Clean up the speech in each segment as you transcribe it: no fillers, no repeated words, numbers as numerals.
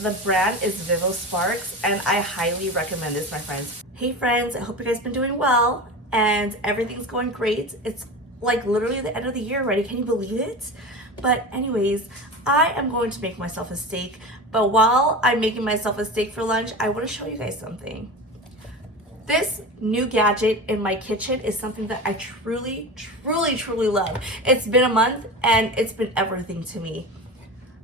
The brand is Vivosparks, and I highly recommend this, my friends. Hey friends, I hope you guys been doing well and everything's going great. It's like literally the end of the year already. Can you believe it? But anyways, I am going to make myself a steak. But while I'm making myself a steak for lunch, I want to show you guys something. This new gadget in my kitchen is something that I truly love. It's been a month and it's been everything to me.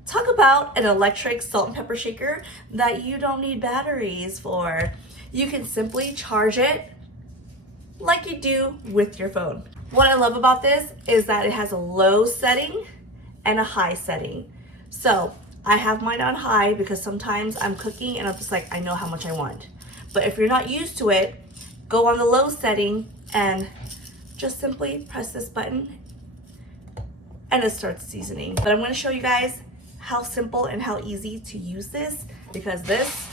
Talk about an electric salt and pepper shaker that you don't need batteries for. You can simply charge it like you do with your phone. What I love about this is that it has a low setting and a high setting. So I have mine on high because sometimes I'm cooking and I'm just like, I know how much I want. But if you're not used to it, go on the low setting and just simply press this button and it starts seasoning. But I'm going to show you guys how simple and how easy to use this, because this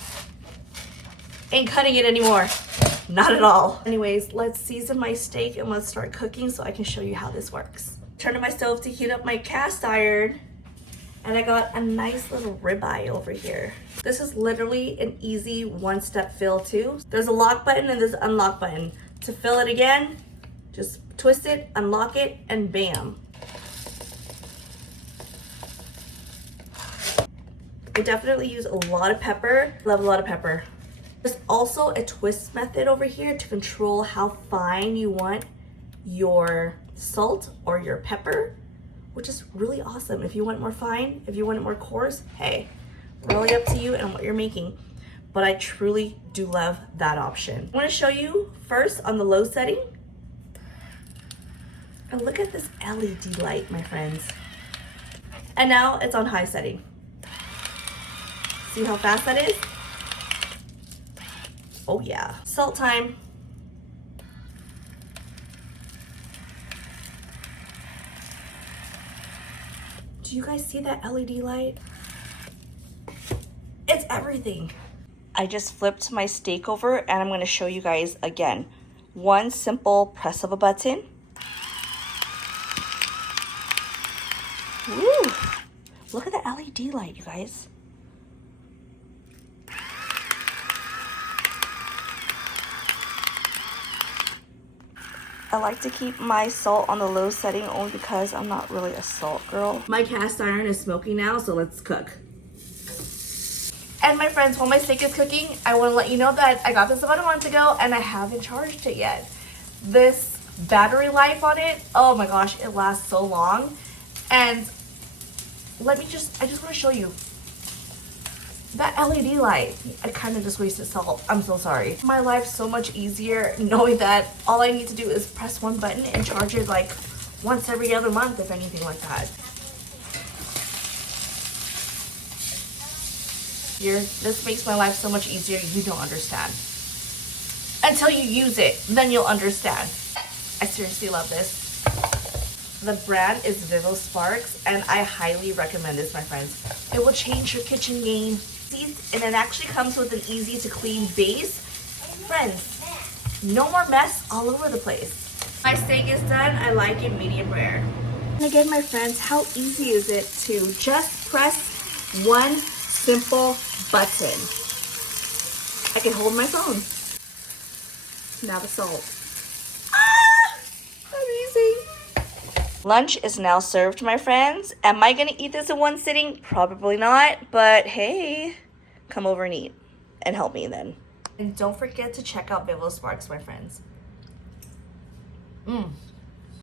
ain't cutting it anymore. Not at all. Anyways, let's season my steak and let's start cooking so I can show you how this works. Turning my stove to heat up my cast iron, and I got a nice little ribeye over here. This is literally an easy one-step fill too. There's a lock button and there's an unlock button. To fill it again, just twist it, unlock it, and bam. I definitely use a lot of pepper. Love a lot of pepper. There's also a twist method over here to control how fine you want your salt or your pepper, which is really awesome. If you want it more fine, if you want it more coarse, hey, really up to you and what you're making. But I truly do love that option. I want to show you first on the low setting. And look at this LED light, my friends. And now it's on high setting. See how fast that is? Oh yeah. Salt time. Do you guys see that LED light? It's everything. I just flipped my steak over and I'm going to show you guys again. One simple press of a button. Woo! Look at the LED light, you guys. I like to keep my salt on the low setting only because I'm not really a salt girl. My cast iron is smoking now, so let's cook. And my friends, while my steak is cooking, I want to let you know that I got this about a month ago and I haven't charged it yet. This battery life on it, oh my gosh, it lasts so long. And I just want to show you. That LED light, I kind of just wasted salt. I'm so sorry. My life's so much easier knowing that all I need to do is press one button and charge it like once every other month, if anything like that. This makes my life so much easier. You don't understand. Until you use it, then you'll understand. I seriously love this. The brand is Vivosparks, and I highly recommend this, my friends. It will change your kitchen game. And it actually comes with an easy to clean base. Friends, no more mess all over the place. My steak is done. I like it medium rare. And again, my friends, how easy is it to just press one simple button? I can hold my phone. Now the salt. Amazing. Lunch is now served, my friends. Am I gonna eat this in one sitting? Probably not, but hey, come over and eat and help me then. And don't forget to check out Vivosparks, my friends.